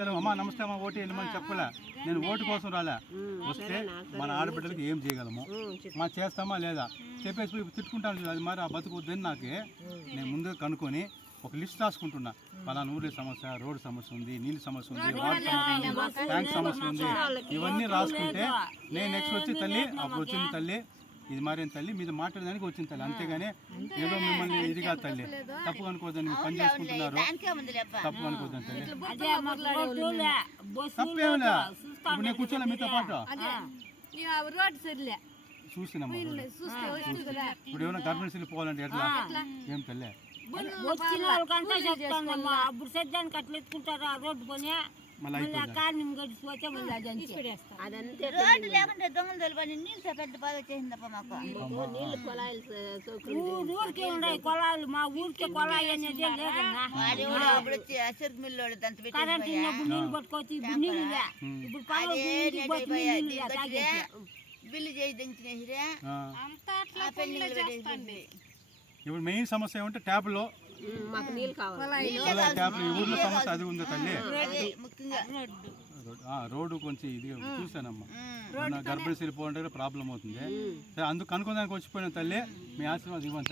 సరే అమ్మా నమస్తే అమ్మా ఓటు వేయమని చెప్పలే, నేను ఓటు కోసం రాలే, వస్తే మన ఆడబిడ్డలకి ఏం చేయగలము మా చేస్తామా లేదా చెప్పేసి తిట్టుకుంటాను. అది మరి ఆ బతుకు వద్దని నాకే నేను ముందుగా కనుక్కొని ఒక లిస్ట్ రాసుకుంటున్నా. పలానా ఊర్లో సమస్య, రోడ్డు సమస్య ఉంది, నీళ్ళు సమస్య ఉంది, వాటర్ సమస్య ఉంది, ట్యాంక్ సమస్య ఉంది, ఇవన్నీ రాసుకుంటే నేను నెక్స్ట్ వచ్చి తల్లి అప్పుడు వచ్చింది తల్లి ఇది మారేం తల్లి మీద మాట్లాడడానికి వచ్చింది తల్లి, అంతేగాని ఏదో మిమ్మల్ని ఇది కాదు తల్లి, తప్పు అనుకోవద్దని మీరు పని చేసుకుంటున్నారు, తప్పు అనుకోవద్దని తల్లి. తప్పేమలే, ఇప్పుడు నేను కూర్చోలే మీతో పాటు చూసినమ్మా. ఇప్పుడు ఏమైనా గర్భిణీలు పోవాలంటే ఎట్లా ఏం తల్లి వచ్చిన వాళ్ళకంతా చెప్తానమ్మా. అప్పుడు సజ్జానికి అట్లా ఎత్తుకుంటారు ఆ రోడ్డు కొని కారణం గడిచిపోతే అదంతే రోడ్డు లేకుంటే దొంగలు తెలిపని నీళ్ళు పెద్ద బాధ వచ్చేసిందప్ప మాకు. నీళ్ళు కొలాయిలు ఊరికే ఉన్నాయి కొలాయిలు, మా ఊరికే కొలాయి అనేది లేదన్నా. చెరుకు మిల్లు కరెంట్ ఉన్నప్పుడు నీళ్ళు పట్టుకోవచ్చు, ఇప్పుడు నీళ్ళు ఇప్పుడు బిల్లు చేసి దించినేసిరే. ఇప్పుడు మెయిన్ సమస్య ఏమంటే ట్యాప్లో మాకు నీళ్ళు కావాలి, ట్యాప్లు ఈ ఊర్లో సమస్య అది ఉంది తల్లి. ముఖ్యంగా రోడ్డు కొంచెం ఇది చూసానమ్మా, గర్భిణీలు పోవాలంటే ప్రాబ్లం అవుతుంది. అందుకు కనుక్కోదానికి వచ్చిపోయిన తల్లి మీ ఆశీర్వాదం ఇవ్వండి.